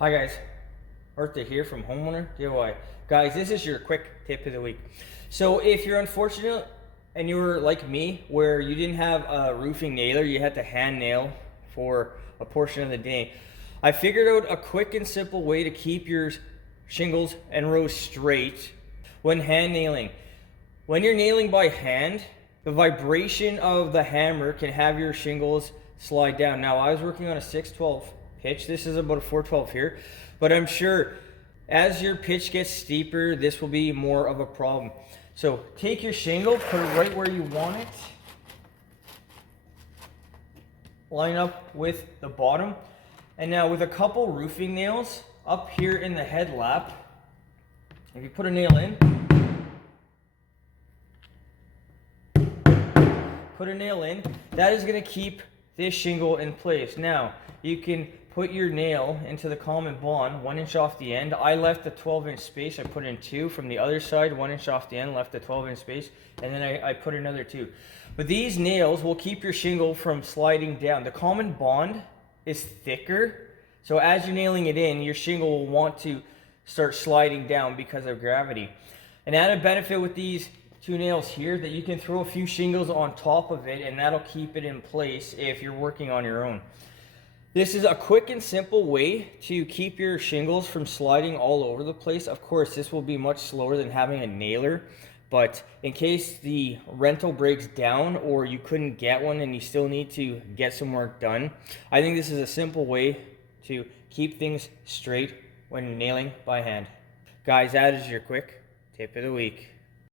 Hi guys, Arthur here from Homeowner DIY. Guys, this is your quick tip of the week. So if you're unfortunate and you were like me, where you didn't have a roofing nailer, you had to hand nail for a portion of the day, I figured out a quick and simple way to keep your shingles and rows straight when hand nailing. When you're nailing by hand, the vibration of the hammer can have your shingles slide down. Now, I was working on a 612 pitch. This is about a 412 here, but I'm sure as your pitch gets steeper, this will be more of a problem. So take your shingle, put it right where you want it, line up with the bottom, and now with a couple roofing nails up here in the head lap, if you put a nail in, that is going to keep this shingle in place. Now you can put your nail into the common bond 1 inch off the end. I left a 12-inch space. I put in 2 from the other side, 1 inch off the end, left a 12-inch space, and then I put another 2. But these nails will keep your shingle from sliding down. The common bond is thicker, so as you're nailing it in, your shingle will want to start sliding down because of gravity. An added benefit with these 2 nails here, that you can throw a few shingles on top of it and that'll keep it in place if you're working on your own. This is a quick and simple way to keep your shingles from sliding all over the place. Of course, this will be much slower than having a nailer, but in case the rental breaks down or you couldn't get one and you still need to get some work done, I think this is a simple way to keep things straight when nailing by hand. Guys, that is your quick tip of the week.